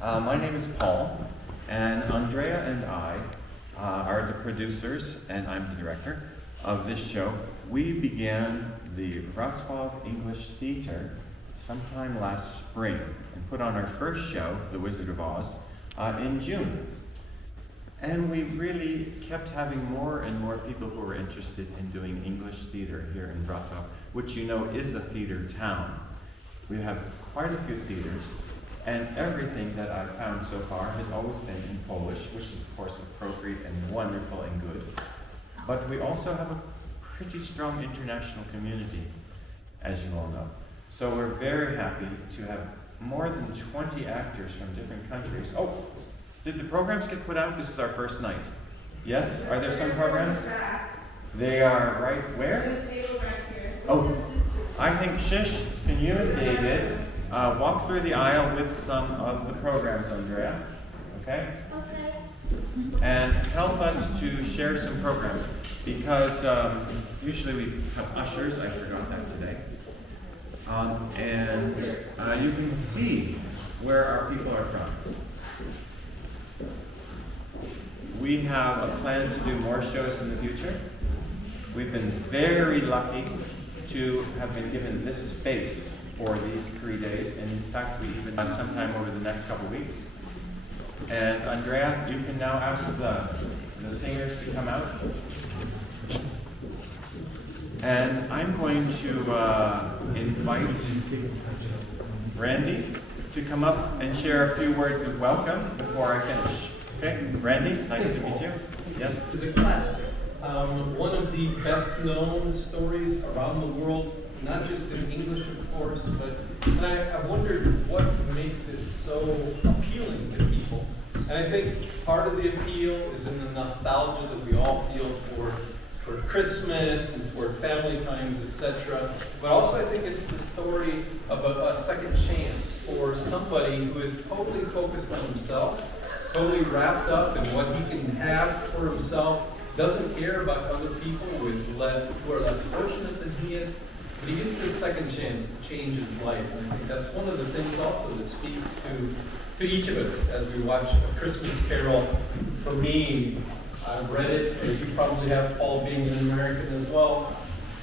My name is Paul, and Andrea and I are the producers, and I'm the director of this show. We began the Wroclaw English Theatre sometime last spring and put on our first show, The Wizard of Oz, in June. And we really kept having more and more people who were interested in doing English theater here in Wroclaw, which you know is a theater town. We have quite a few theaters, and everything that I've found so far has always been in Polish, which is of course appropriate and wonderful and good. But we also have a pretty strong international community, as you all know. So we're very happy to have more than 20 actors from different countries. Oh, did the programs get put out? This is our first night. Yes? Are there some programs? They are right where? Oh, I think Shish, can you, David, walk through the aisle with some of the programs, Andrea? Okay? Okay. And help us to share some programs, because usually we have ushers. I forgot that today. And you can see where our people are from. We have a plan to do more shows in the future. We've been very lucky to have been given this space for these 3 days, and in fact we even sometime over the next couple weeks. And Andrea, you can now ask the singers to come out. And I'm going to invite Randy to come up and share a few words of welcome before I finish. Okay, Randy, nice to meet you. Yes? It's a classic. One of the best known stories around the world, not just in English, of course, but I wondered what makes it so appealing to people. And I think part of the appeal is in the nostalgia that we all feel for Christmas and for family times, etc. But also I think it's the story of a second chance for somebody who is totally focused on himself, totally wrapped up in what he can have for himself, doesn't care about other people who are less fortunate than he is, but he gets this second chance to change his life. And I think that's one of the things also that speaks to each of us as we watch A Christmas Carol. For me, I've read it, as you probably have, Paul, being an American as well,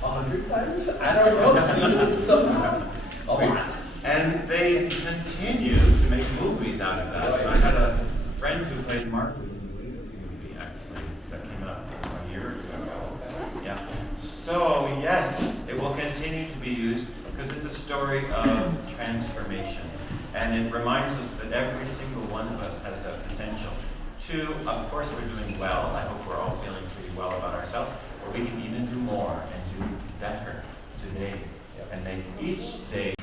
100 times? I don't know, seen it somehow. A lot. And they continue to make movies out of that. I had a friend who played Marley in the Legacy movie, actually, that came out a year or two ago. Yeah. So, yes, it will continue to be used because it's a story of transformation. And it reminds us that every single one of us has that potential to, of course, we're doing well. I hope we're all feeling pretty well about ourselves, but we can even do more and do better today and make each day.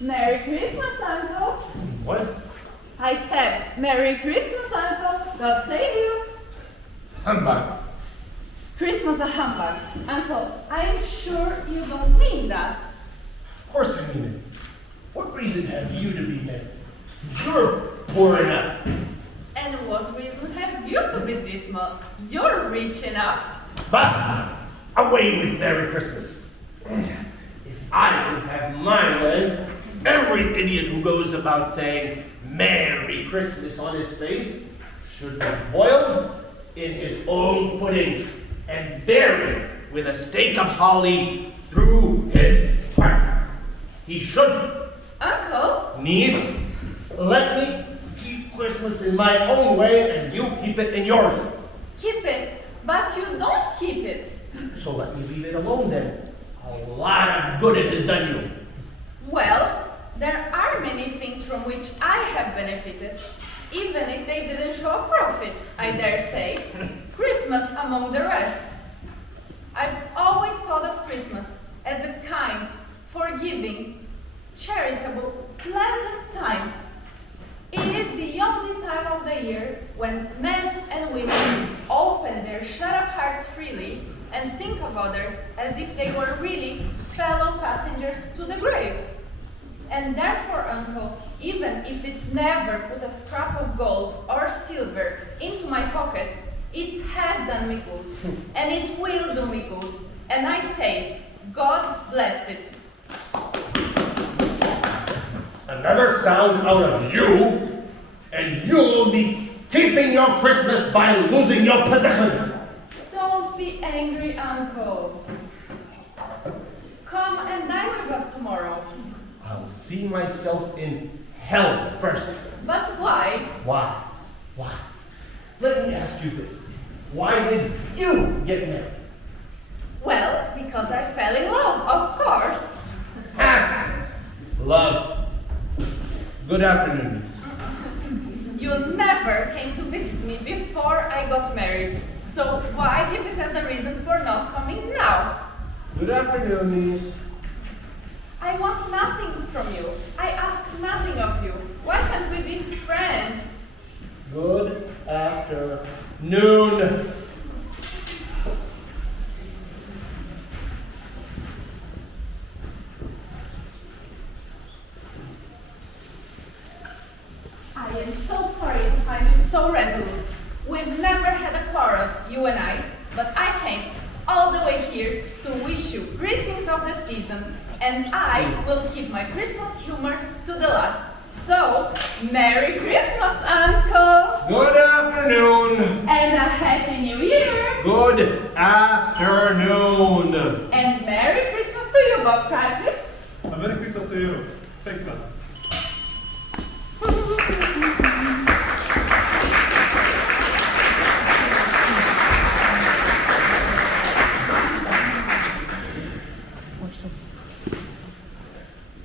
Merry Christmas, Uncle. What? I said, Merry Christmas, Uncle. God save you. Humbug. Christmas a humbug. Uncle, I'm sure you don't mean that. Of course I mean it. What reason have you to be mad? You're poor enough. And what reason have you to be dismal? You're rich enough. But Away with Merry Christmas. If I could have my way, every idiot who goes about saying Merry Christmas on his face should be boiled in his own pudding and buried with a stake of holly through his heart. He should. Uncle? Niece, let me keep Christmas in my own way and you keep it in yours. Keep it, but you don't keep it. So let me leave it alone then. A lot of good it has done you. Well, there are many things from which I have benefited, even if they didn't show a profit, I dare say. Christmas among the rest. I've always thought of Christmas as a kind, forgiving, charitable, pleasant time. It is the only time of the year when men and women open their shut-up hearts freely and think of others as if they were really fellow passengers to the grave. And therefore, Uncle, even if it never put a scrap of gold or silver into my pocket, it has done me good, and it will do me good. And I say, God bless it. Another sound out of you, and you'll be keeping your Christmas by losing your possession. Don't be angry, Uncle. Come and dine with us tomorrow. I'll see myself in hell first. But why? Why? Why? Let me ask you this. Why did you get married? Well, because I fell in love, of course. Ha! Love. Good afternoon. You never came to visit me before I got married. So why give it as a reason for not coming now? Good afternoon, niece. I want nothing from you. I ask nothing of you. Why can't we be friends? Good afternoon. I am so sorry to find you so resolute. We've never had a quarrel, you and I, but I came all the way here to wish you greetings of the season, and I will keep my Christmas humor to the last. So, Merry Christmas, Uncle! Good afternoon. And a Happy New Year! Good afternoon. And Merry Christmas to you, Bob Cratchit! A Merry Christmas to you. Thanks, man.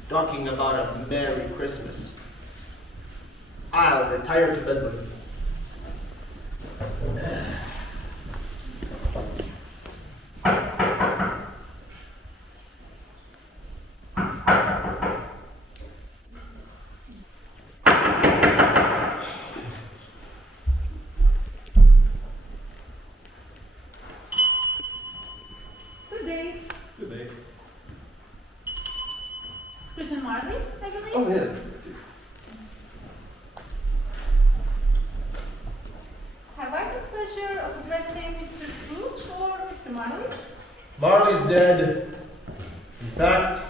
Talking about a Merry Christmas. I'll retire to bed with Good day. Good day. Scrooge and Marley's, I believe? Oh, yes. Have I the pleasure of addressing Mr. Scrooge or Mr. Marley? Marley's dead. In fact,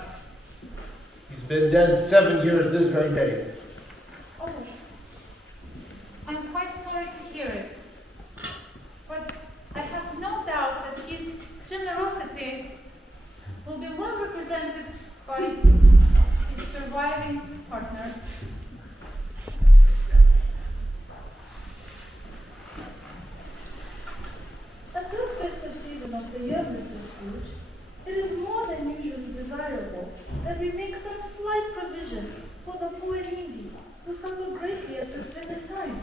he's been dead 7 years this very day. Oh, I'm quite sorry to hear it. But I have no doubt that his generosity will be well represented by his surviving partner. At this festive season of the year, Mr. Scrooge, it is more than usually desirable that we make some slight provision for the poor and needy who suffer greatly at this present time.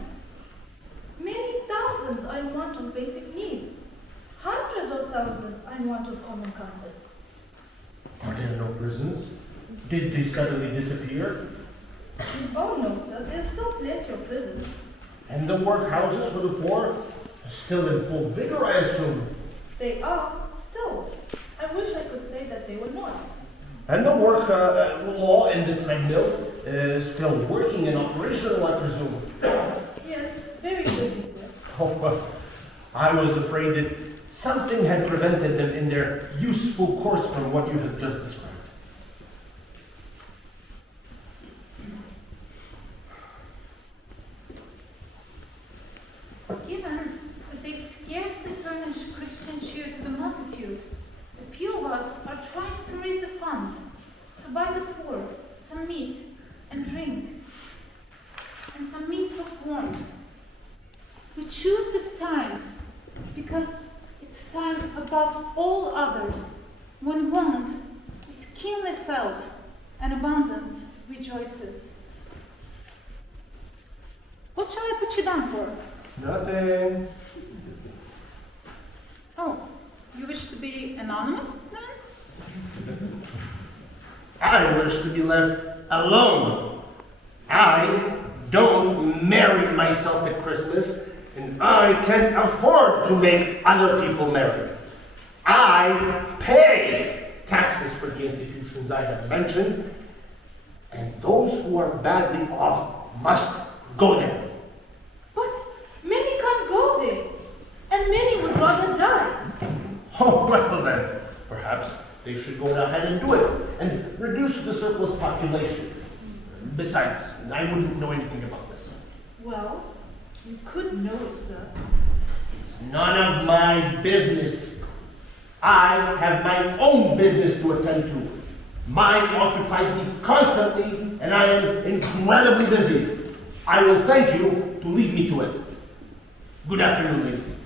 Many thousands are in want of basic needs. Hundreds of thousands are in want of common comforts. Are there no prisons? Did they suddenly disappear? Oh no, sir, there's still plenty of prisons. And the workhouses for the poor are still in full vigor, I assume. They are still. I wish I could say that they were not. And the work law in the treadmill is still working and operational, I presume. Yes, very busy, sir. Oh, well, I was afraid that something had prevented them in their useful course from what you have just described. Given that they scarcely furnish Christian cheer to the multitude, a few of us are trying to raise a fund to buy the poor some meat and drink and some means of worms. We choose this time because it's time above all others when want is keenly felt and abundance rejoices. What shall I put you down for? Nothing. Oh, you wish to be anonymous then? I wish to be left alone. I don't marry myself at Christmas, and I can't afford to make other people marry. I pay taxes for the institutions I have mentioned, and those who are badly off must go there. But many can't go there, and many would rather die. Oh, well then, perhaps they should go ahead and do it, and reduce the surplus population. Besides, I wouldn't know anything about this. Well, you could know it, sir. It's none of my business. I have my own business to attend to. Mine occupies me constantly, and I am incredibly busy. I will thank you to leave me to it. Good afternoon, ladies.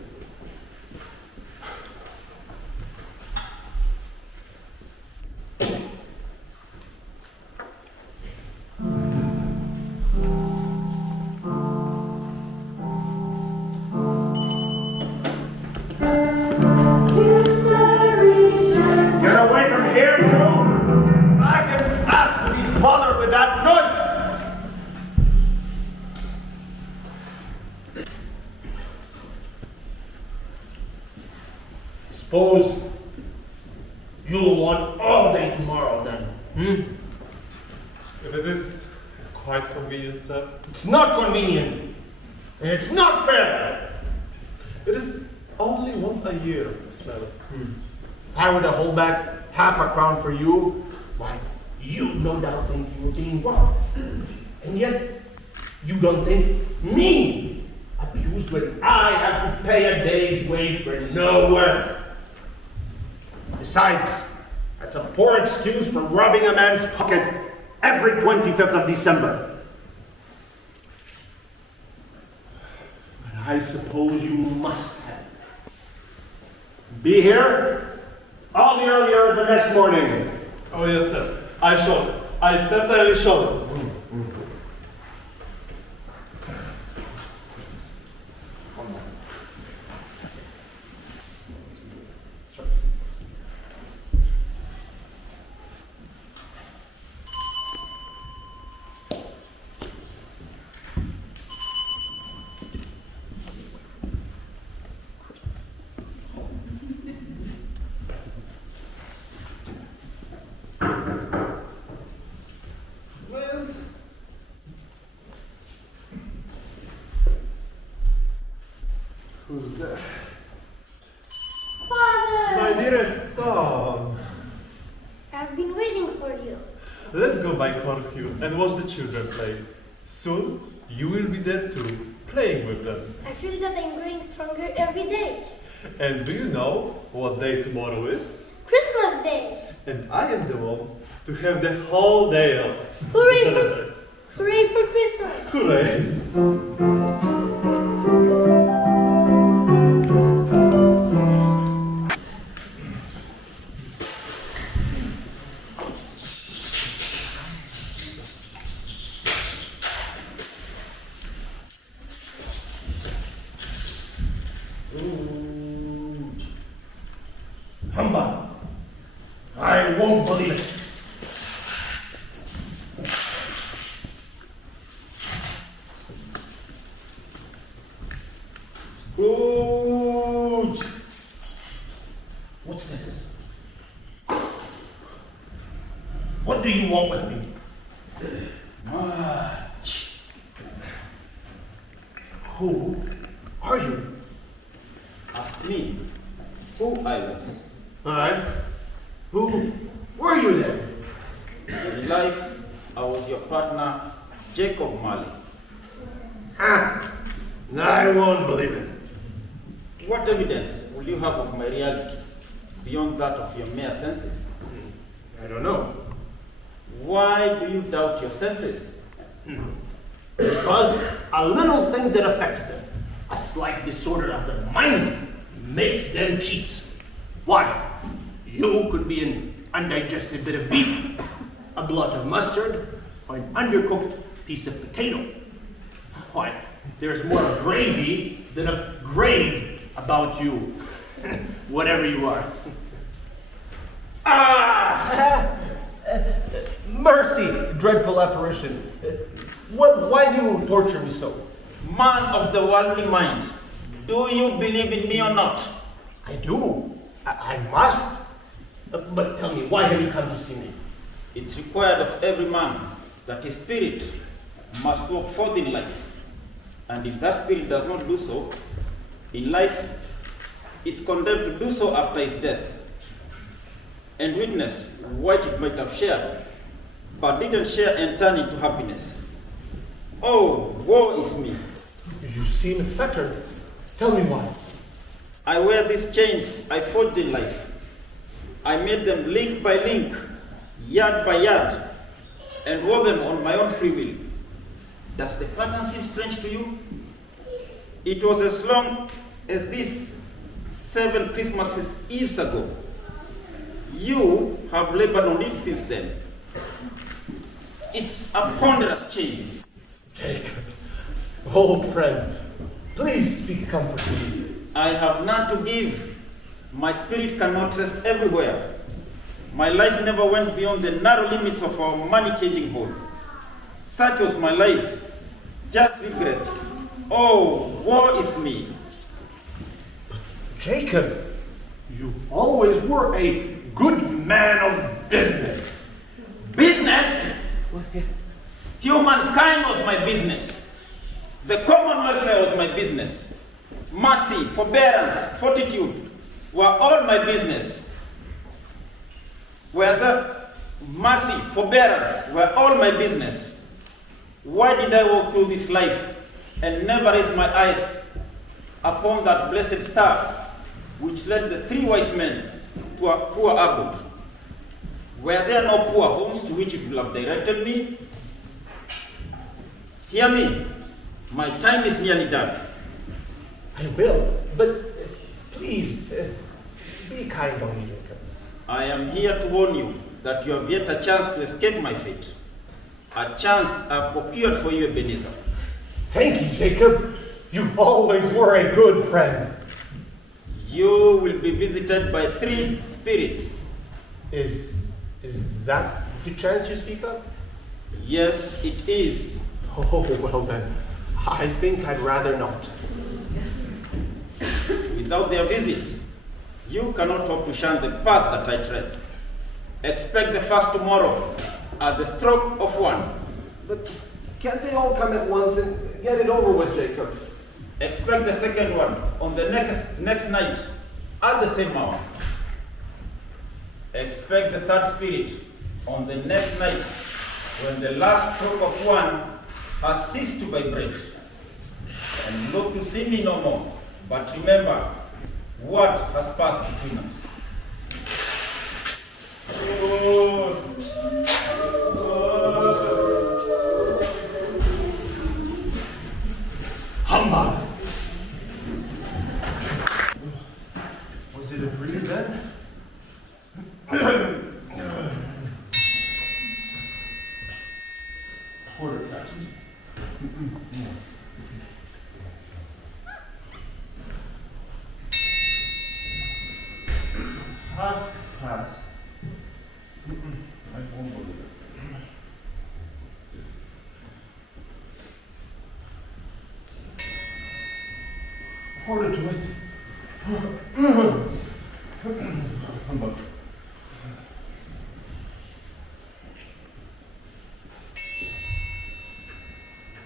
Get away from here, you! I can ask to be bothered with that noise! Suppose you'll want all day tomorrow then, If it is quite convenient, sir. It's not convenient, and it's not fair. It is only once a year, sir. If I were to hold back half a crown for you, why, you no doubt think you were being wrong. And yet, you don't think me abused when I have to pay a day's wage for no work. Besides, that's a poor excuse for robbing a man's pockets every 25th of December. But I suppose you must have. Be here all the earlier the next morning. Oh yes, sir. I shall. I certainly shall. Who's that? Father! My dearest son, I've been waiting for you. let's go by curfew and watch the children play. Soon you will be there too, playing with them. I feel that I'm growing stronger every day. And do you know what day tomorrow is? Christmas Day! And I am the one to have the whole day off. Hooray to for, celebrate. hooray for Christmas! Hooray! Humbug. I won't believe it. Scrooge! What's this? What do you want with me? Who are you? Ask me. I was. All right. Who were you then? In life, I was your partner, Jacob Marley. Ha! I won't believe it. What evidence will you have of my reality beyond that of your mere senses? I don't know. Why do you doubt your senses? Because a little thing that affects them, a slight disorder of the mind, makes them cheats. Why? You could be an undigested bit of beef, a blot of mustard, or an undercooked piece of potato. Why, there's more gravy than of grave about you, whatever you are. Mercy, dreadful apparition. Why do you torture me so? Man of the worldly mind, do you believe in me or not? I do. I must. But tell me, why have you come to see me? It's required of every man that his spirit must walk forth in life. And if that spirit does not do so, in life, it's condemned to do so after his death. And witness what it might have shared, but didn't share and turn into happiness. Oh, woe is me. You seem fettered. Tell me why. I wear these chains I forged in life. I made them link by link, yard by yard, and wore them on my own free will. Does the pattern seem strange to you? It was as long as this 7 Christmas Eves ago. You have labored on it since then. It's a ponderous chain. Jacob, old friend, please speak comfort to me. I have none to give. My spirit cannot rest everywhere. My life never went beyond the narrow limits of our money-changing hole. Such was my life. Just regrets. Oh, woe is me. Jacob, you always were a good man of business. Business? Humankind was my business. The common welfare was my business. Mercy, forbearance, fortitude were all my business. Mercy, forbearance were all my business. Why did I walk through this life and never raise my eyes upon that blessed star which led the 3 wise men to a poor abode? Were there no poor homes to which it would have directed me? Hear me, my time is nearly done. I will, but please, be kind on me, Jacob. I am here to warn you that you have yet a chance to escape my fate. A chance I've procured for you, Ebenezer. Thank you, Jacob. You always were a good friend. You will be visited by 3 spirits. Is that the chance you speak of? Yes, it is. Oh, well then, I think I'd rather not. Without their visits, you cannot hope to shun the path that I tread. Expect the first tomorrow at the stroke of 1. But can't they all come at once and get it over with, Jacob? Expect the second one on the next night at the same hour. Expect the third spirit on the next night when the last stroke of 1 has ceased to vibrate. And look to see me no more, but remember what has passed between us. Humbug! Was it a dream then? Quarter past. Half past. I won't believe it. Quarter to it. Humbug.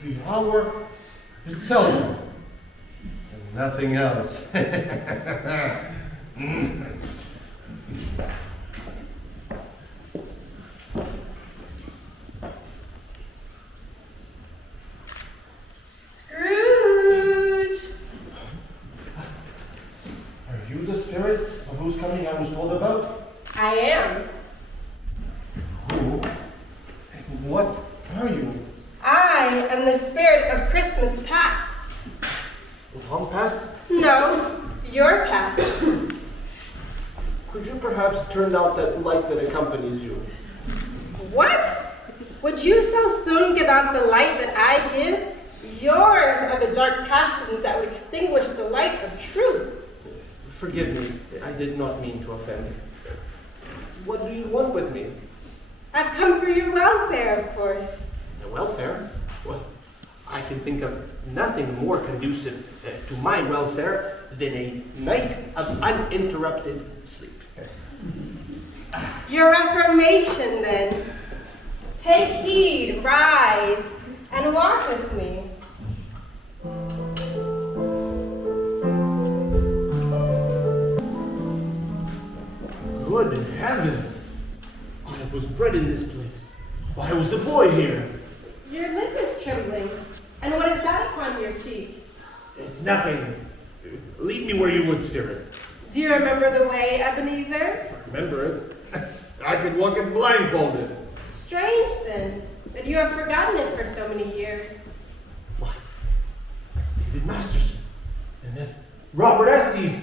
The hour itself, and nothing else. Scrooge! Are you the spirit of whose coming I was told about? I am. Who? What are you? I am the spirit of Christmas past. Long past? No, your past. Could you perhaps turn out that light that accompanies you? What? Would you so soon give out the light that I give? Yours are the dark passions that would extinguish the light of truth. Forgive me, I did not mean to offend. What do you want with me? I've come for your welfare, of course. The welfare? Well, I can think of nothing more conducive to my welfare than a night of uninterrupted sleep. Your reformation, then. Take heed, rise, and walk with me. Good heavens! I was bred in this place. I was a boy here. Your lip is trembling. And what is that upon your cheek? It's nothing. Lead me where you would, spirit. Do you remember the way, Ebenezer? Remember it? I could walk it blindfolded. Strange, then, that you have forgotten it for so many years. Why? That's David Masterson. And that's Robert Estes.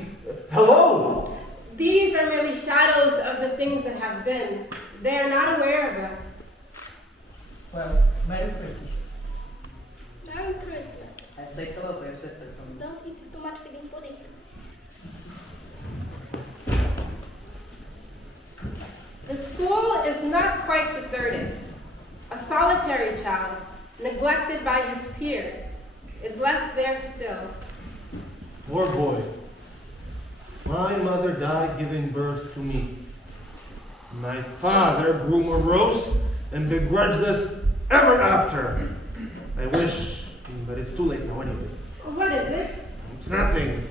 Hello! These are merely shadows of the things that have been. They are not aware of us. Well, Merry Christmas. Merry Christmas. And say hello to your sister from me. Don't eat too much feeding pudding. The school is not quite deserted. A solitary child, neglected by his peers, is left there still. Poor boy. My mother died giving birth to me. My father grew morose and begrudged us ever after. I wish, but it's too late now anyway. What is it? It's nothing.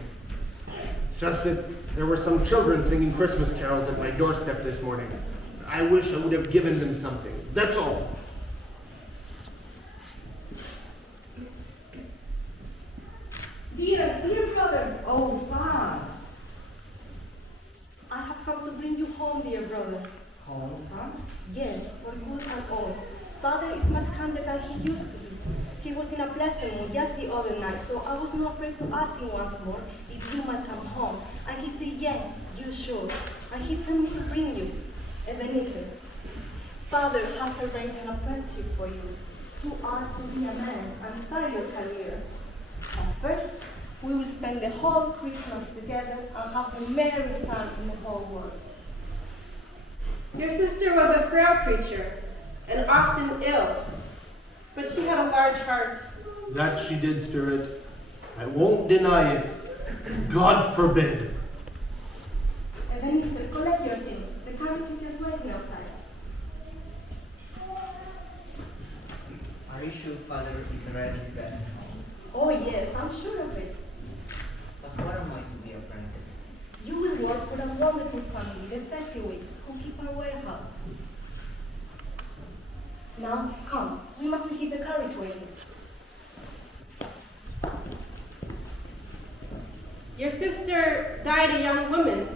Just that there were some children singing Christmas carols at my doorstep this morning. I wish I would have given them something. That's all. Dear brother. Oh, Bob. I have come to bring you home, dear brother. Home from? Yes, for good and all. Father is much kinder than he used to be. He was in a pleasant mood just the other night, so I was not afraid to ask him once more if you might come home. And he said, yes, you should. And he sent me to bring you. Ebenezer, Father has arranged an apprenticeship for you. You are to be a man and start your career. And first, we will spend the whole Christmas together and have the merriest time in the whole world. Your sister was a frail creature and often ill, but she had a large heart. That she did, Spirit. I won't deny it. God forbid. Ebenezer, collect your things. The carriage is just waiting outside. Are you sure Father is ready to get home? Oh yes, I'm sure of it. But what am I to be apprenticed? You will work for a wonderful family, the Fezziwigs, who keep our warehouse. Now, come. We mustn't keep the carriage waiting. Your sister died a young woman,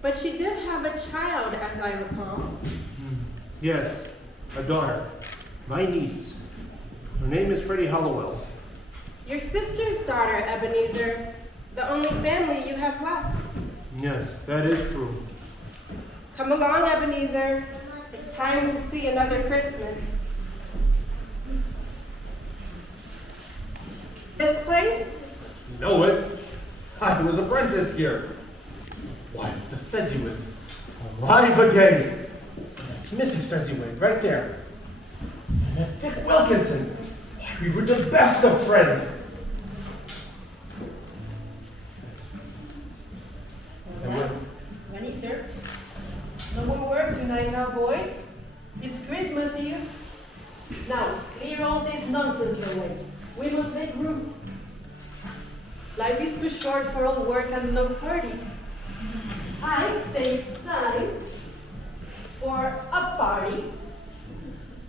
but she did have a child, as I recall. Yes, a daughter. My niece. Her name is Freddie Hollowell. Your sister's daughter, Ebenezer, the only family you have left. Yes, that is true. Come along, Ebenezer. It's time to see another Christmas. This place? Know it. I was apprenticed here. Why, it's the Fezziwigs. Alive again. That's Mrs. Fezziwig, right there. And that's Dick Wilkinson. Why, we were the best of friends. Ebenezer, no more work tonight now, boys. It's Christmas Eve. Now, clear all this nonsense away. We must make room. Life is too short for all work and no party. I say it's time for a party.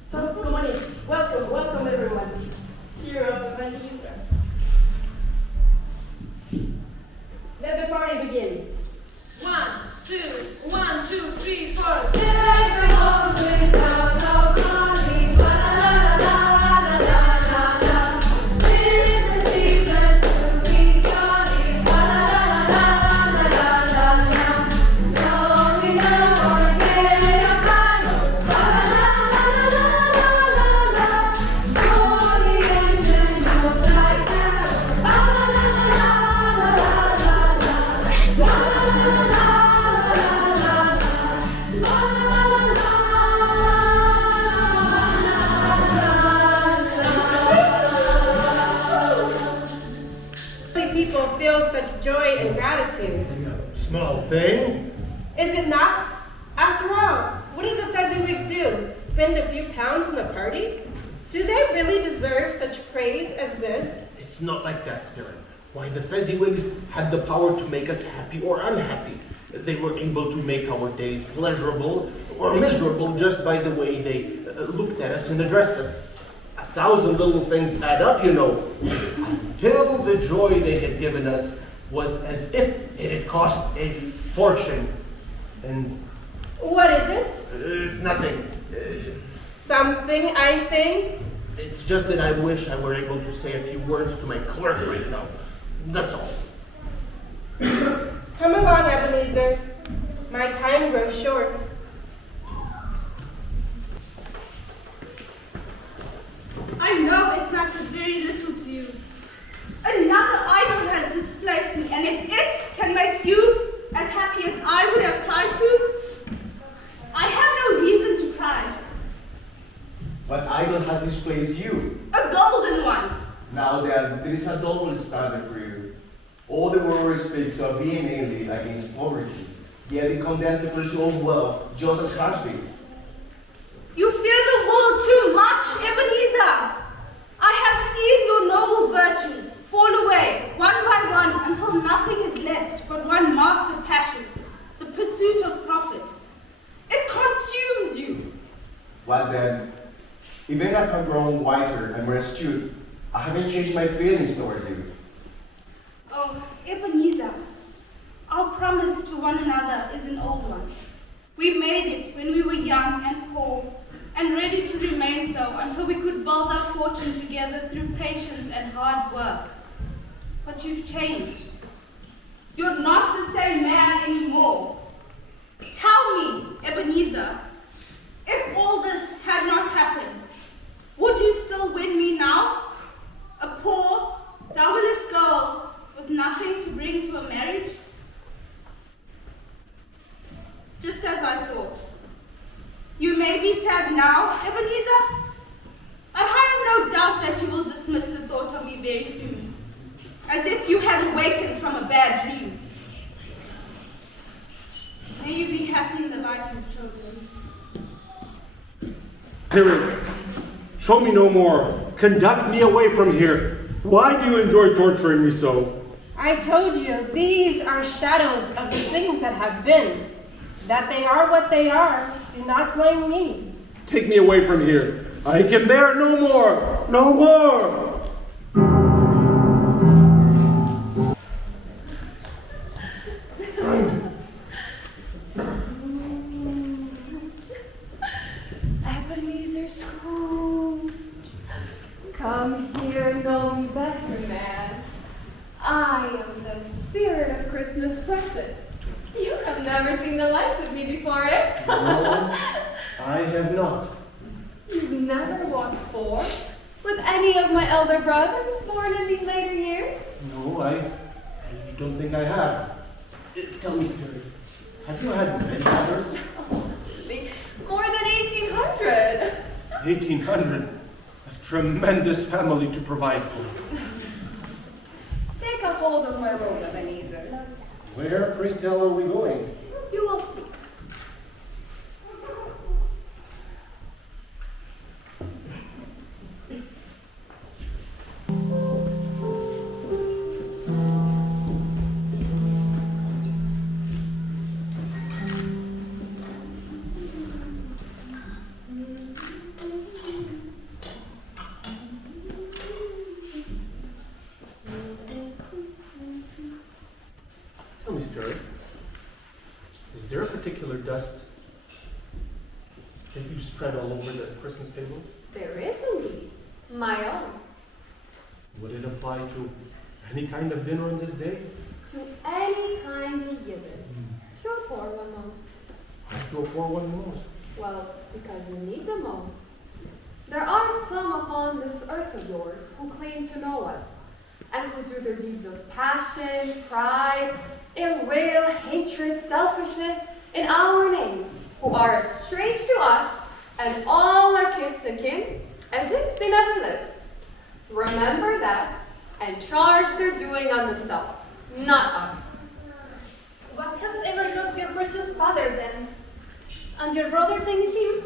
So come on in. Welcome, welcome everyone. Here of Ebenezer. Let the party begin. 1, 2, 1, 2, 3, 4. Deck the halls with clouds of holly, la la la la la la la. Tis the season to be jolly, la la la la la la la. Don't we know or play a carol, la la la la la la la. For the ancient Yuletide carol, la la la la la la la la. La la la la. People feel such joy and gratitude. Small thing. Is it not? After all, what do the Fezziwigs do? Spend a few pounds on a party? Do they really deserve such praise as this? It's not like that, Spirit. Why, the Fezziwigs had the power to make us happy or unhappy. They were able to make our days pleasurable or miserable just by the way they looked at us and addressed us. 1,000 little things add up, you know. Until the joy they had given us was as if it had cost a fortune. And what is it? It's nothing. Something, I think. It's just that I wish I were able to say a few words to my clerk right now. That's all. Come along, Ebenezer. My time grows short. I know it matters very little to you. Another idol has displaced me, and if it can make you as happy as I would have tried to, I have no reason to cry. What idol has displaced you? A golden one. Now then, there is a double standard for you. All the world speaks of vehemently against poverty, yet it condemns the pursuit of wealth just as harshly. You fear the world too much, Ebenezer. I have seen your noble virtues fall away one by one until nothing is left but one master passion, the pursuit of profit. It consumes you. What then? Even if I've grown wiser and more astute, I haven't changed my feelings toward you. Oh, Ebenezer, our promise to one another is an old one. We made it when we were young and poor, and ready to remain so until we could build our fortune together through patience and hard work. But you've changed. You're not the same man anymore. Tell me, Ebenezer, if all this had not happened, would you still win me now? A poor, doubleless girl with nothing to bring to a marriage? Just as I thought. You may be sad now, Ebenezer, but I have no doubt that you will dismiss the thought of me very soon, as if you had awakened from a bad dream. May you be happy in the life you've chosen. Spirit, show me no more. Conduct me away from here. Why do you enjoy torturing me so? I told you, these are shadows of the things that have been. That they are what they are, do not blame me. Take me away from here. I can bear no more. No more. Ebenezer Scrooge, come here and know me better, man. I am the spirit of Christmas present. You have never seen the likes of me before, eh? No, I have not. You've never walked forth with any of my elder brothers born in these later years? No, I don't think I have. Tell me, Spirit, have you had many brothers? Oh, silly. More than 1,800. 1,800. A tremendous family to provide for. Take a hold of my robe, Ebenezer. Where, pray tell, are we going? You will see. me, Spirit, is there a particular dust that you spread all over the Christmas table? There is indeed. My own. Would it apply to any kind of dinner on this day? To any kind we give it. To a poor one most. Why to a poor one most? Well, because it needs it most. There are some upon this earth of yours who claim to know us, and who do their deeds of passion, pride, ill will, hatred, selfishness in our name, who are as strange to us and all our kith and kin as if they never lived. Remember that and charge their doing on themselves, not us. What has ever got your precious father then? And your brother Tiny Tim?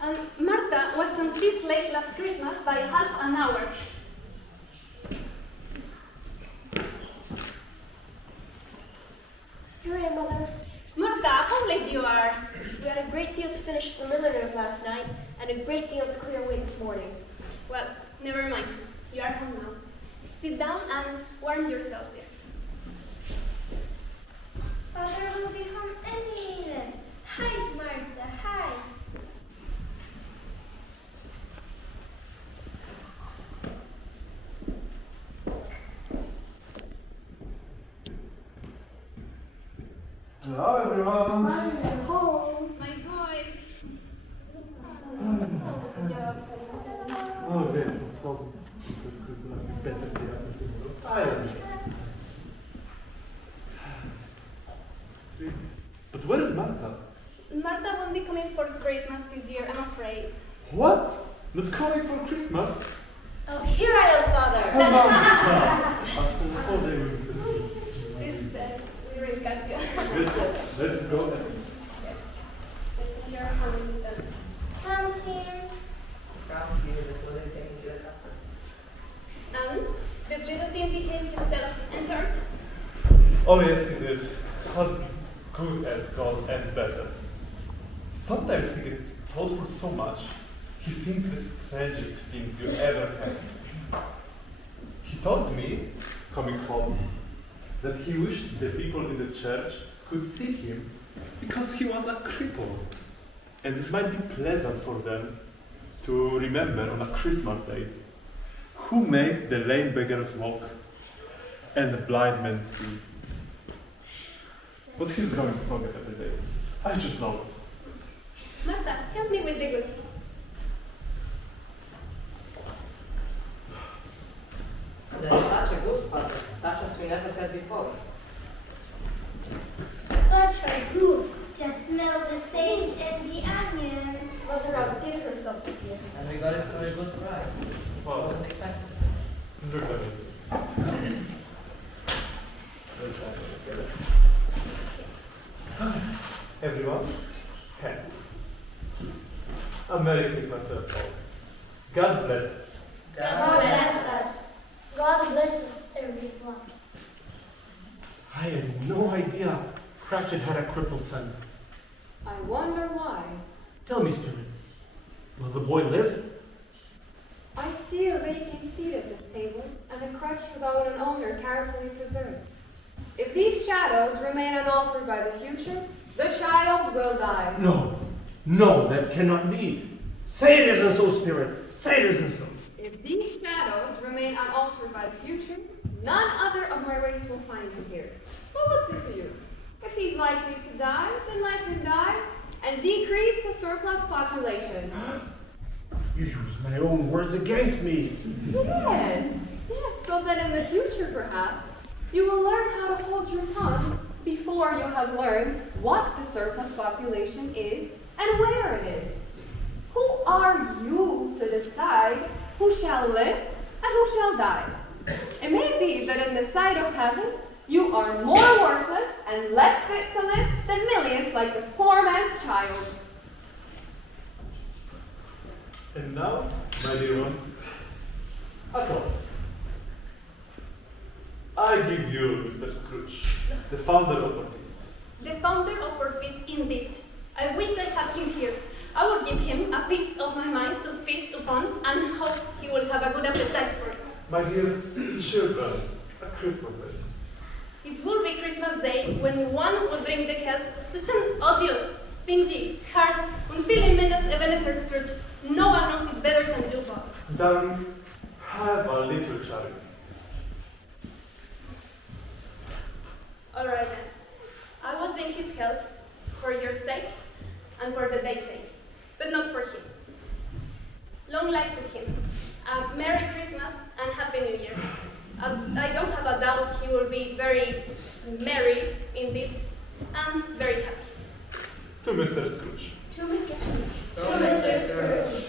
And Martha was on his late last Christmas by half an hour. Hooray, Mother. Martha, how late you are? We had a great deal to finish the milliners last night, and a great deal to clear away this morning. Well, never mind. You are home now. Sit down and warm yourself there. Father will be home any minute. Hide, Martha, hide. Hello, everyone. I'm home. My boys. Oh, great. Let's go. This could be better day after tomorrow. Tired. But where is Martha? Martha won't be coming for Christmas this year, I'm afraid. What? Not coming for Christmas? Oh, here I am, Father. Come on, son. After all day with This we really got you. Let's go. You're home with them. Come here. Come here, the police and get up. And did little Tim behave himself in church? Oh yes, he did. As good as God and better. Sometimes he gets told for so much, he thinks the strangest things you ever had. He told me, coming home, that he wished the people in the church could see him because he was a cripple. And it might be pleasant for them to remember on a Christmas day who made the lame beggars walk and the blind men see. But he's going stronger every day. I just know it. Martha, help me with the goose. There's such a goose, Father, such as we never had before. Such a goose. Just smell the sage and the onion. Mother outdid herself this year. And we got it for a good price. It Wow. wasn't expensive. Looks amazing. Let's have it together. Everyone, hands. A Merry Christmas to us all. God bless us. God bless us. God bless us, everyone. I had no idea Cratchit had a crippled son. I wonder why. Tell me, Spirit, will the boy live? I see a vacant seat at this table, and a crutch without an owner carefully preserved. If these shadows remain unaltered by the future, the child will die. No, that cannot be. Say it isn't so, Spirit. Say it isn't so. If these shadows remain unaltered by the future, none other of my race will find him here. But what's it to you? If he's likely to die, then let him die, and decrease the surplus population. You use my own words against me. Yes, so that in the future, perhaps, you will learn how to hold your tongue before you have learned what the surplus population is and where it is. Who are you to decide who shall live and who shall die? It may be that in the sight of heaven, you are more worthless and less fit to live than millions like this poor man's child. And now, my dear ones, a toast. I give you, Mr. Scrooge, the founder of our feast. The founder of our feast, indeed. I wish I had him here. I will give him a piece of my mind to feast upon and hope he will have a good appetite for it. My dear children, a Christmas day. It will be Christmas Christmas Day when one would bring the help of such an odious, stingy, hard, unfeeling man as Ebenezer Scrooge. No one knows it better than you, Bob. Then have a little charity. All right then. I will bring his help for your sake and for the day's sake, but not for his. Long life to him. A Merry Christmas and Happy New Year. I don't have a doubt he will be very merry indeed and very happy. To Mr. Scrooge. To Mr. Scrooge. To Mr. Scrooge.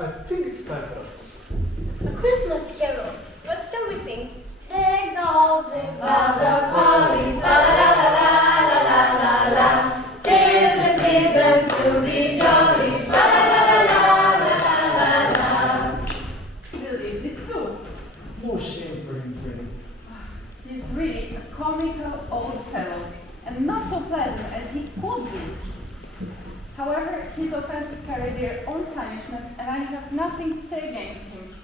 I think it's time for us. A Christmas carol. What shall we sing? Deck the halls with boughs of holly, la la la la la la la. 'Tis the season to be jolly, la la la la la la la. He believed it too. No shame for him, Freddie. He's really a comical old fellow, and not so pleasant as he could be. However, his offenses carry their own punishment, and I have nothing to say against him.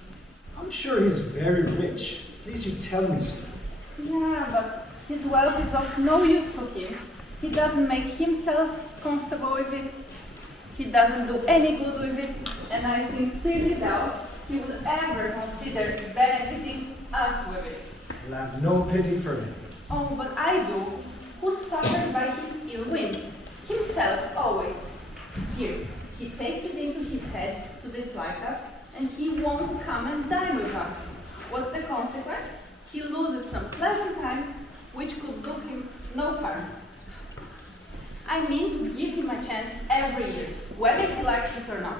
I'm sure he's very rich. Please, you tell me so. Yeah, but his wealth is of no use to him. He doesn't make himself comfortable with it. He doesn't do any good with it, and I sincerely doubt he would ever consider benefiting us with it. I'll have no pity for him. Oh, but I do. Who suffers by his ill whims? Himself, always. Here, he takes it into his head to dislike us, and he won't come and dine with us. What's the consequence? He loses some pleasant times which could do him no harm. I mean to give him a chance every year, whether he likes it or not.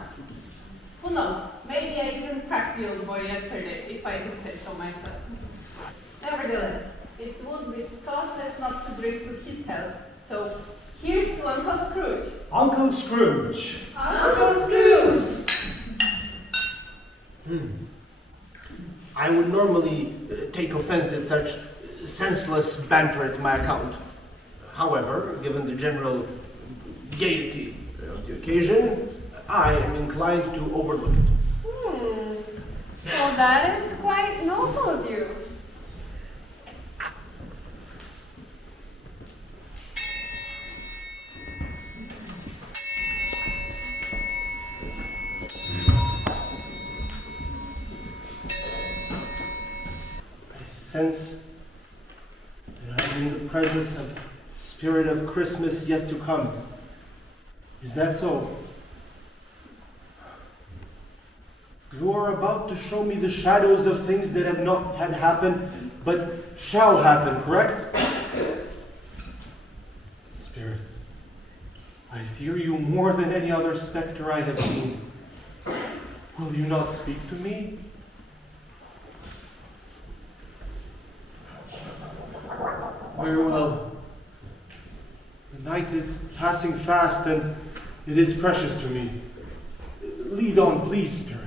Who knows? Maybe I even cracked the old boy yesterday, if I do say so myself. Nevertheless, it would be thoughtless not to drink to his health, so here's to Uncle Scrooge. Uncle Scrooge. Uncle Scrooge! I would normally take offense at such senseless banter at my account. However, given the general gaiety of the occasion, I am inclined to overlook it. Well, that is quite noble of you. I sense that I'm in the presence of spirit of Christmas yet to come. Is that so? You are about to show me the shadows of things that have not had happened, but shall happen, correct? Spirit, I fear you more than any other specter I have seen. Will you not speak to me? Very well. The night is passing fast and it is precious to me. Lead on, please, Spirit.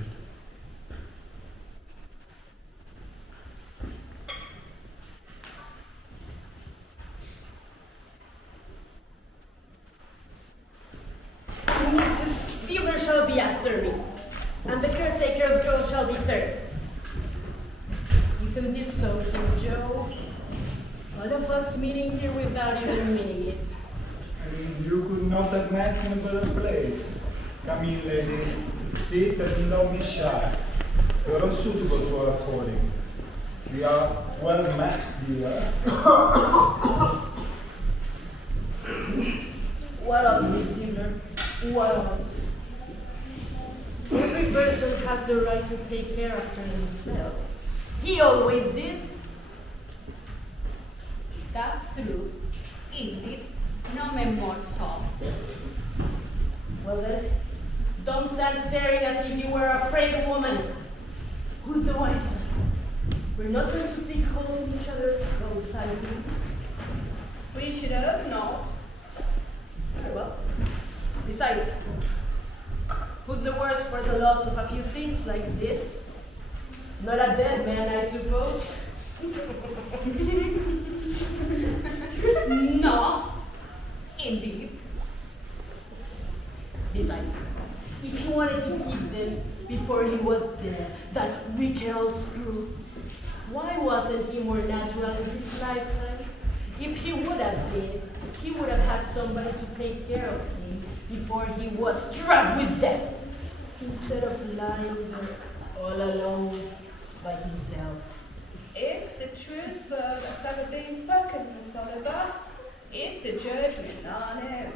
Mrs. Steeler shall be after me, and the caretaker's girl shall be third. Isn't this something, Joe? All of us meeting here without even meaning it. You could not have met in a better place. Come in, ladies. Sit and don't be shy. You are unsuitable to our calling. We are well matched here. What else, Miss Steeler? What else? Every person has the right to take care after themselves. He always did. That's true. Indeed, no man more so. Well then, don't stand staring as if you were afraid of woman. Who's the wiser? We're not going to pick holes in each other's clothes, I think. We should have not. Very well. Besides, who's the worse for the loss of a few things like this? Not a dead man, I suppose. No, indeed. Besides, if he wanted to keep them before he was dead, that wicked old Scrooge, why wasn't he more natural in his lifetime? If he would have been, he would have had somebody to take care of him before he was struck with death, instead of lying there all alone by himself. It's the truest word that's ever been spoken, Miss Oliver. It's the judgment on him.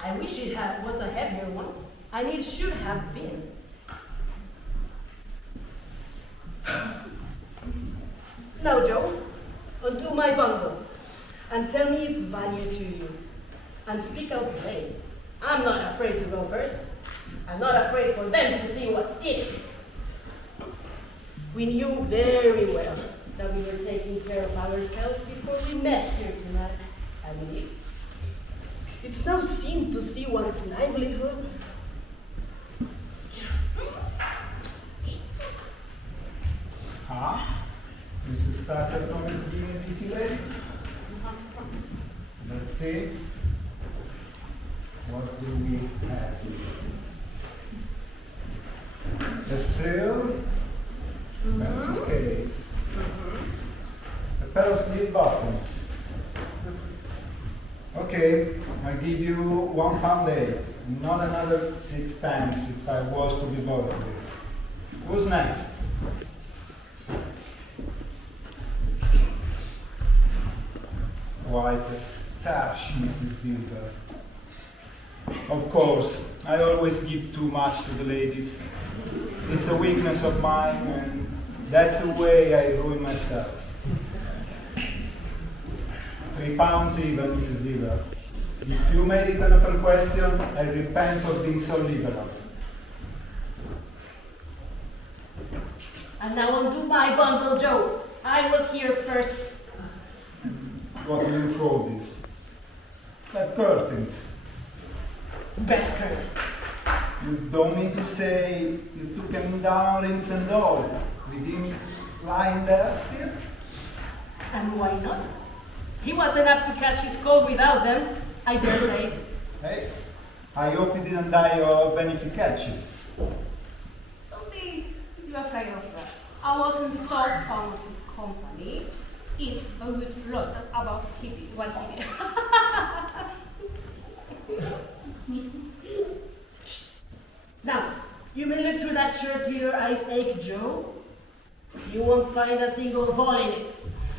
I wish it was a heavier one, and it should have been. Now, Joe, undo my bundle and tell me its value to you. And speak out plain. I'm not afraid to go first. I'm not afraid for them to see what's in it. We knew very well that we were taking care of ourselves before we met here tonight, I believe. It's no sin to see one's livelihood. Mrs. Stapleton is being a busy lady. Let's see. What do we have here? A seal. That's the case. A pair of split buttons. Okay, I give you £1.8, not another sixpence if I was to be bothered. Who's next? Quite a stash, Mrs. Dilber. Of course, I always give too much to the ladies. It's a weakness of mine, and that's the way I ruin myself. £3 even, Mrs. Dilber. If you made it an open question, I repent for being so liberal. And now undo my bundle, Joe. I was here first. What do you call this? Bed curtains. Bed curtains. You don't mean to say you took him down, rings and all, with him lying there still? And why not? He wasn't up to catch his cold without them, I dare say. Hey, I hope he didn't die of benefication. Don't be afraid of that. I wasn't so fond of his company. It a good lot about keeping what he did. Now, you may look through that shirt till your eyes ache, Joe. You won't find a single hole in it,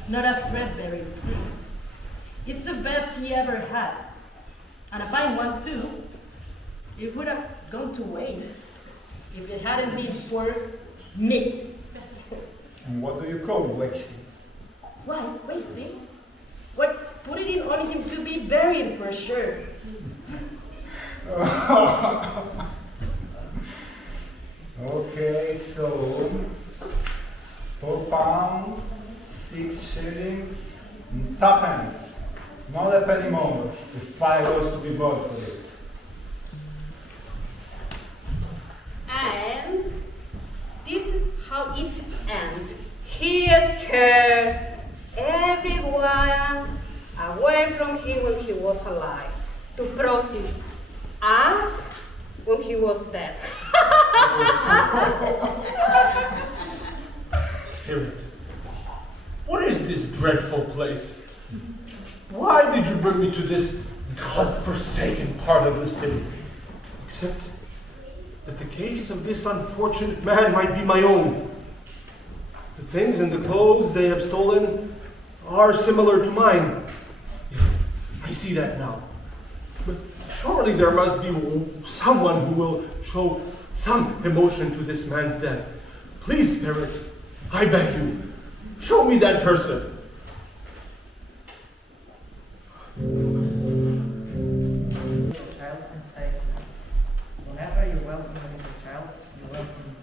not a threadbare print. It's the best he ever had. And a fine one, too. It would have gone to waste if it hadn't been for me. And what do you call wasting? Why, wasting? What, put it on him to be buried for sure. Okay, so £4, 6 shillings, and 2pence. Not a penny more if I was to be bought for it. And this is how it ends. He scared everyone away from him when he was alive, to profit us when he was dead. Spirit, what is this dreadful place? Why did you bring me to this God-forsaken part of the city? Except that the case of this unfortunate man might be my own. The things and the clothes they have stolen are similar to mine. Yes, I see that now. But surely there must be someone who will show some emotion to this man's death. Please, Spirit, I beg you, show me that person. Child and say, whenever you're welcome a little child, you're welcome.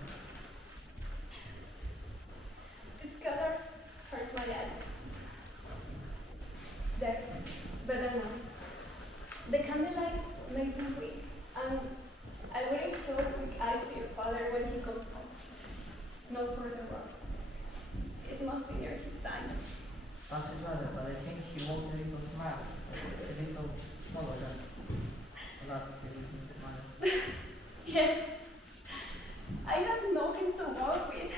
This color hurts my head. There, better now. The candlelight makes me weak, and I really show quick eyes to your father when he comes home. No further wrong. It must be near his time. Pass it rather, but I think he won't a little smile, a little slower than last Yes. I have nothing to work with.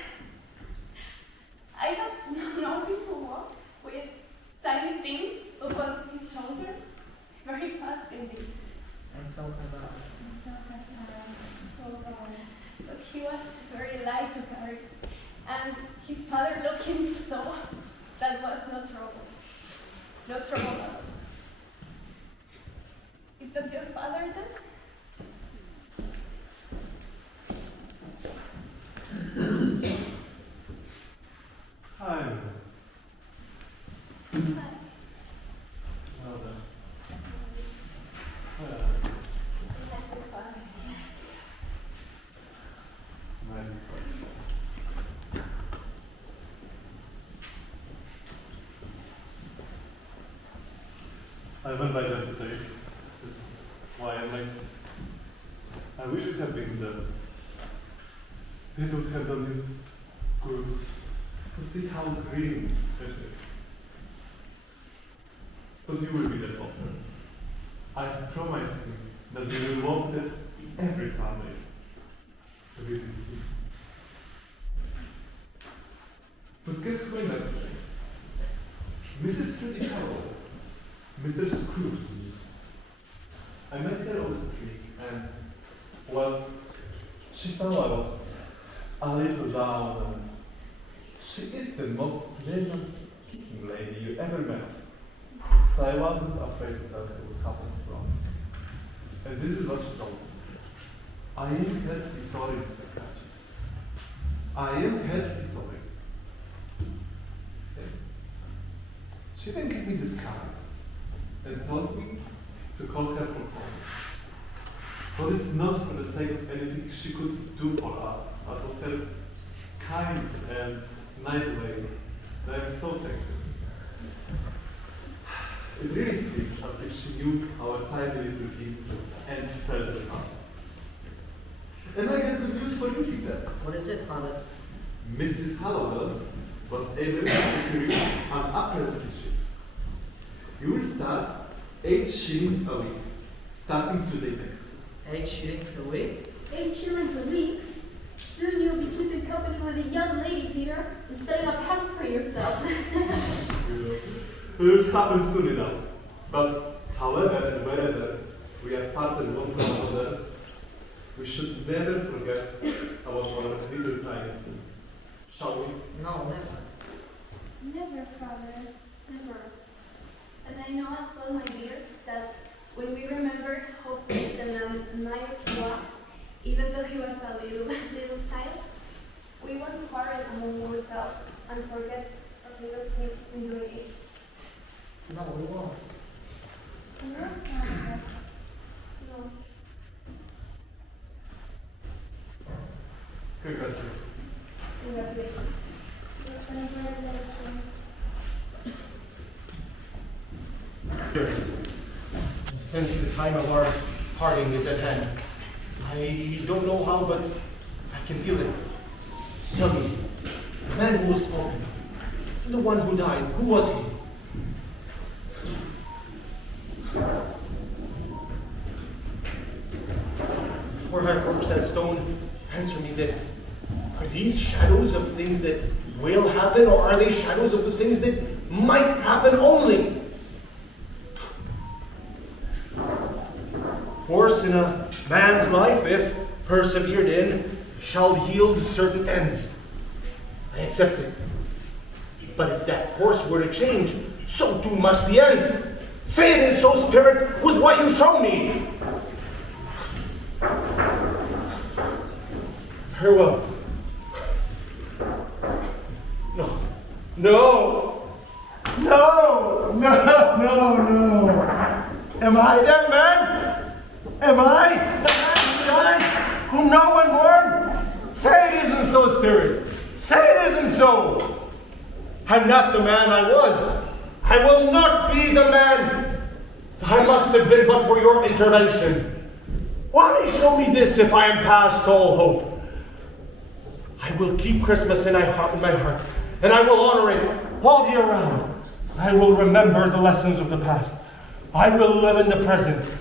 I have nothing to work with. Tiny thing upon his shoulder. Very fast indeed. And so have I. But he was very light to carry. And his father loved him so. That was no trouble. No trouble at all. Is that your father then? Hi. Hi. Well done. I went by them today. That's why I'm late. I wish it had been there. They would have done news, cruise, to see how green it is. But you will be that often. I've promised him that we will walk there every Sunday to visit you. But guess who I met today? Mrs. Freddie Carroll, Mr. Scrooge's niece. I met her on the street and, well, she saw I was a little down and she is the most pleasant speaking lady you ever met. So I wasn't afraid that would happen to us. And this is what she told me. I am heavily sorry, Mr. Cratchit. I am heavily sorry. She then gave me this card and told me to call her for home. But it's not for the sake of anything she could do for us, as of her kind and nice way. And I'm so thankful. It really seems as if she knew our tiny little gift and felt with us. And I have good news for you, Peter. What is it, Father? Mrs. Hallowell was able to secure an apprenticeship. You will start 8 shillings a week, starting Tuesday next. 8 shillings a week? 8 shillings a week? Soon you'll be keeping company with a young lady, Peter, and setting up house for yourself. It will happen soon enough. But however and wherever we are parted one from another, we should never forget about our little tiny thing. Shall we? No, never. Never, Father, never. And I know as well, my dears, that when we remember how patient and mild he was, even though he was a little child, we won't quarrel among ourselves and forget what we got him in doing it. No, we won't. No, Father. No. Congratulations. Congratulations. Since the time of our parting is at hand, I don't know how, but I can feel it. Tell me, the man who was spoken, the one who died, who was he? Before I approach that stone, answer me this. Are these shadows of things that will happen, or are they shadows of the things that might happen only? Course in a man's life, if persevered in, shall yield certain ends. I accept it. But if that course were to change, so too must the ends. Say it is so, Spirit, with what you show me. Very well. No. No. No. No. No. No. Am I that man? Am I the man who died, whom no one mourned? Say it isn't so, Spirit. Say it isn't so. I'm not the man I was. I will not be the man I must have been but for your intervention. Why show me this if I am past all hope? I will keep Christmas in my heart, and I will honor it all year round. I will remember the lessons of the past. I will live in the present,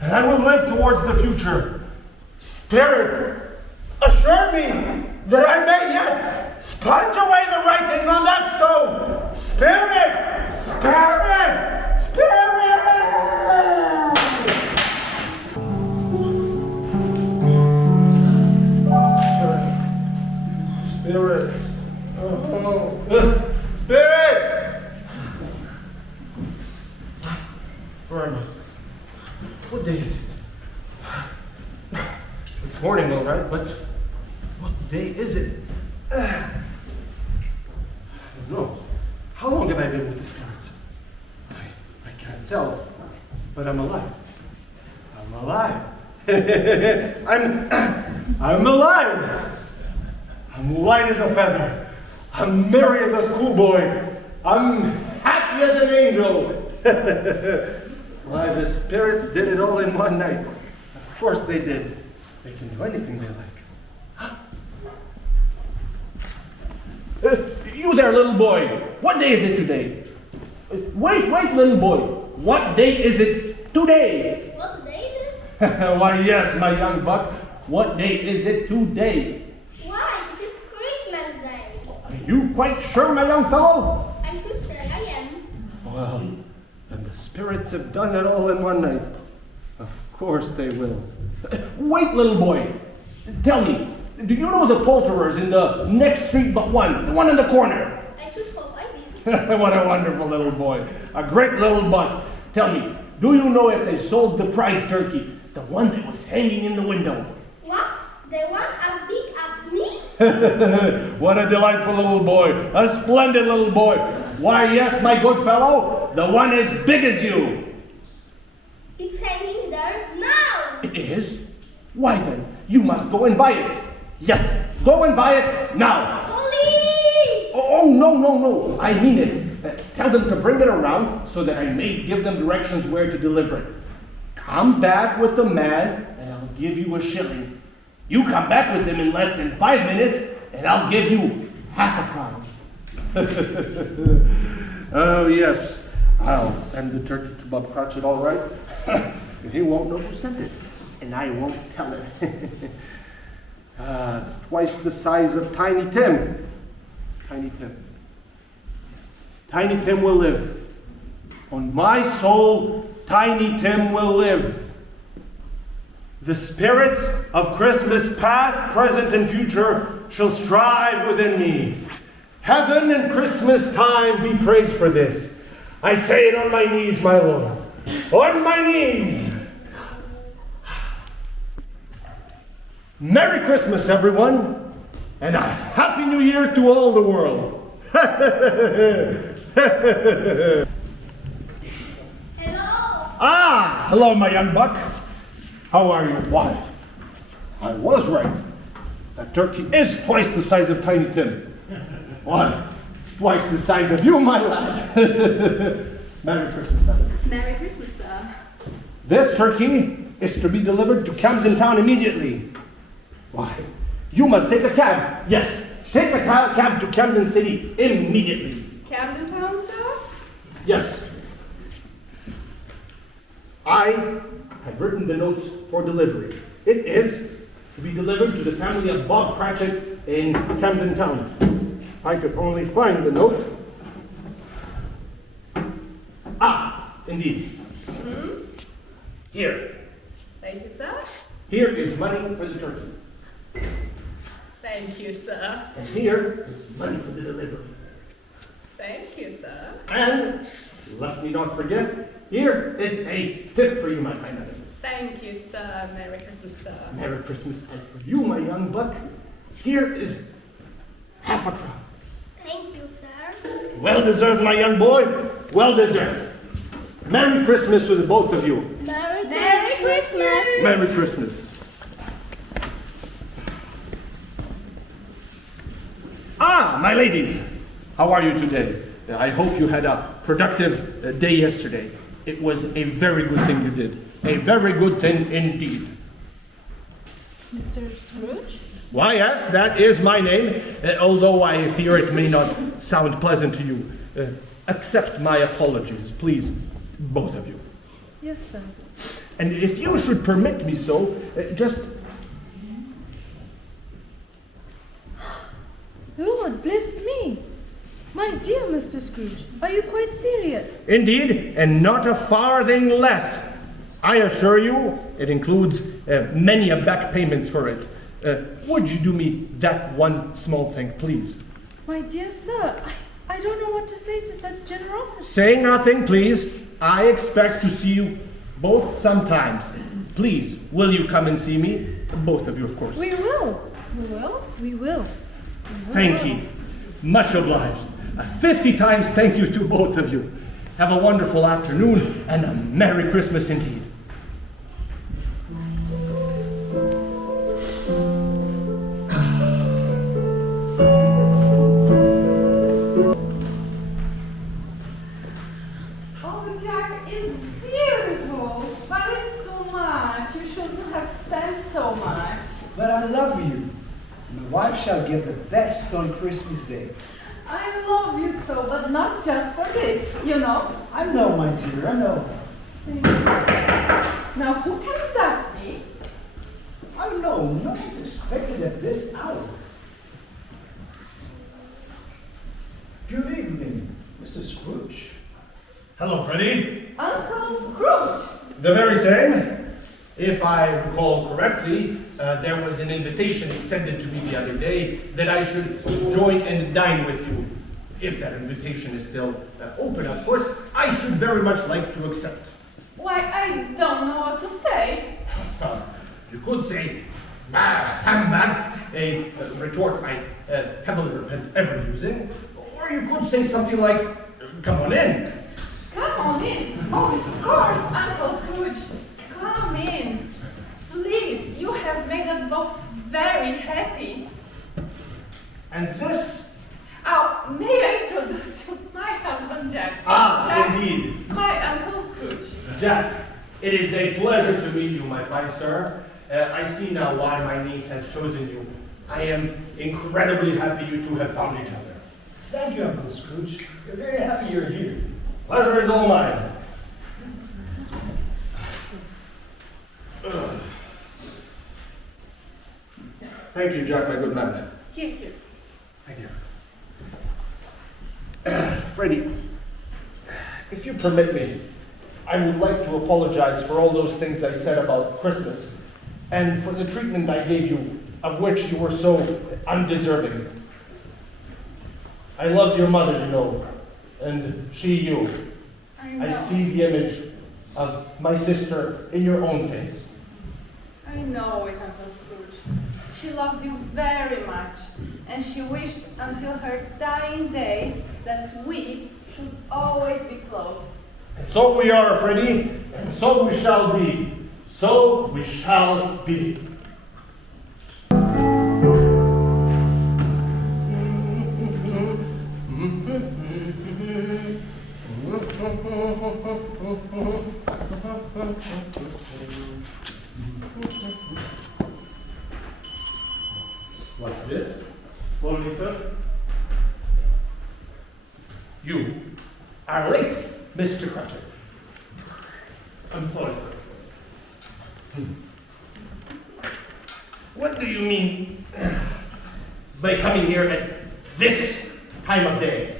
and I will live towards the future. Spirit, assure me that I may yet sponge away the writing on that stone. Spirit! Spirit! Spirit! Spirit. Oh. Spirit! Verna, what day is it? It's morning, all right, but what day is it? I don't know. How long have I been with the spirits? I can't tell, but I'm alive. I'm alive. I'm alive. I'm light as a feather. I'm merry as a schoolboy. I'm happy as an angel. Why, the spirits did it all in one night. Of course they did. They can do anything they like. You there, little boy. What day is it today? Wait, little boy. What day is it today? What day is Why, yes, my young buck. What day is it today? Why, it is Christmas Day. Are you quite sure, my young fellow? I should say I am. Well, and the spirits have done it all in one night. Of course they will. Wait, little boy. Tell me, do you know the poulterers in the next street but one? The one in the corner? I should hope I did. What a wonderful little boy. A great little buck. Tell me, do you know if they sold the prize turkey? The one that was hanging in the window. What? The one as big as me? What a delightful little boy. A splendid little boy. Why, yes, my good fellow, the one as big as you. It's hanging there now. It is? Why then, you must go and buy it. Yes, go and buy it now. Police! Oh, no. I mean it. Tell them to bring it around so that I may give them directions where to deliver it. Come back with the man and I'll give you a shilling. You come back with him in less than 5 minutes and I'll give you half a crown. Oh, yes. I'll send the turkey to Bob Cratchit, all right. He won't know who sent it, and I won't tell him. It's twice the size of Tiny Tim. Tiny Tim. Tiny Tim will live. On my soul, Tiny Tim will live. The spirits of Christmas past, present, and future shall strive within me. Heaven and Christmas time be praised for this. I say it on my knees, my Lord. On my knees. Merry Christmas, everyone, and a Happy New Year to all the world. Hello. Hello, my young buck. How are you? What? I was right. That turkey is twice the size of Tiny Tim. What? It's twice the size of you, my lad. Merry Christmas, madam. Merry Christmas, sir. This turkey is to be delivered to Camden Town immediately. Why? You must take a cab. Yes, take a cab to Camden City immediately. Camden Town, sir? Yes. I have written the notes for delivery. It is to be delivered to the family of Bob Cratchit in Camden Town. If I could only find the note. Indeed. Here. Thank you, sir. Here is money for the turkey. Thank you, sir. And here is money for the delivery. Thank you, sir. And, let me not forget, here is a tip for you, my kind man. Thank you, sir. Merry Christmas, sir. Merry Christmas, and for you, my young buck, here is half a crown. Thank you, sir. Well deserved, my young boy. Well deserved. Merry Christmas to the both of you. Merry Christmas. Merry Christmas. My ladies, how are you today? I hope you had a productive day yesterday. It was a very good thing you did. A very good thing indeed. Mr. Scrooge? Why, yes, that is my name, although I fear it may not sound pleasant to you. Accept my apologies, please, both of you. Yes, sir. And if you should permit me so, just Lord, bless me. My dear Mr. Scrooge, are you quite serious? Indeed, and not a farthing less. I assure you, it includes many a back payments for it. Would you do me that one small thing, please? My dear sir, I don't know what to say to such generosity. Say nothing, please. I expect to see you both sometimes. Please, will you come and see me? Both of you, of course. We will. We will? We will. Thank you. Much obliged. 50 times thank you to both of you. Have a wonderful afternoon and a Merry Christmas indeed. Oh, Jack is beautiful, but it's too much. You shouldn't have spent so much. But I love you. My wife shall get the best on Christmas Day. I love you so, but not just for this, you know. I know, my dear, I know. Now, who can that be? I don't know. No one's expected at this hour. Good evening, Mr. Scrooge. Hello, Freddie. Uncle Scrooge. The very same. If I recall correctly, there was an invitation extended to me the other day that I should join and dine with you. If that invitation is still open, of course, I should very much like to accept. Why, I don't know what to say. You could say, humbug, a retort I heavily repent ever using. Or you could say something like, come on in. Come on in. Oh, of course, Uncle Scrooge. Come in. Please, you have made us both very happy. And this? Oh, may I introduce you? My husband, Jack. Jack, indeed. My Uncle Scrooge. Jack, it is a pleasure to meet you, my fine sir. I see now why my niece has chosen you. I am incredibly happy you two have found each other. Thank you, Uncle Scrooge. We're very happy you're here. Pleasure is all mine. Thank you, Jack, my good man. Here. Thank you. Freddie, if you permit me, I would like to apologize for all those things I said about Christmas and for the treatment I gave you, of which you were so undeserving. I loved your mother, you know, and she you. I see the image of my sister in your own face. I know it, Uncle Scrooge. She loved you very much, and she wished until her dying day that we should always be close. And so we are, Freddie, and so we shall be. So we shall be. What's this? Morning, sir. You are late, Mr. Cratchit. I'm sorry, sir. What do you mean by coming here at this time of day?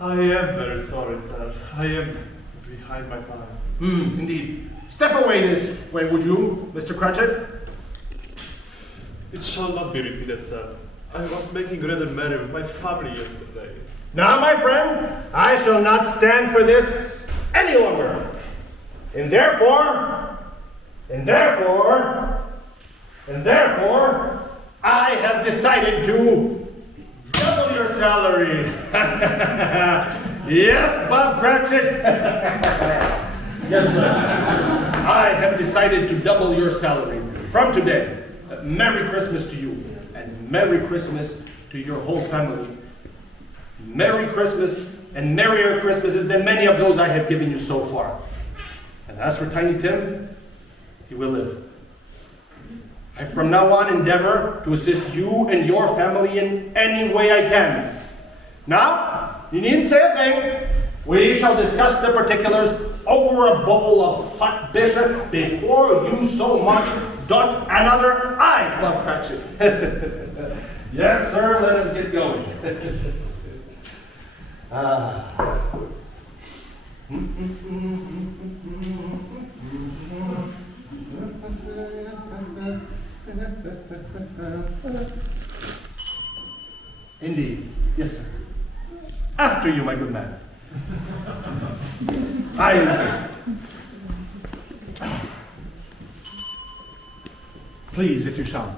I am very sorry, sir. I am behind my time. Indeed. Step away this way, would you, Mr. Cratchit? It shall not be repeated, sir. I was making red and merry with my family yesterday. Now, my friend, I shall not stand for this any longer. And therefore, I have decided to double your salary. Yes, Bob Cratchit. Yes, sir. I have decided to double your salary from today. Merry Christmas to you, and Merry Christmas to your whole family. Merry Christmas, and merrier Christmases than many of those I have given you so far. And as for Tiny Tim, he will live. I from now on endeavor to assist you and your family in any way I can. Now, you needn't say a thing. We shall discuss the particulars over a bowl of hot bishop before you so much dot another eye, Bob Cratchit. Yes, sir, let us get going. Indeed. Yes, sir. After you, my good man. I insist. Please, if you shall.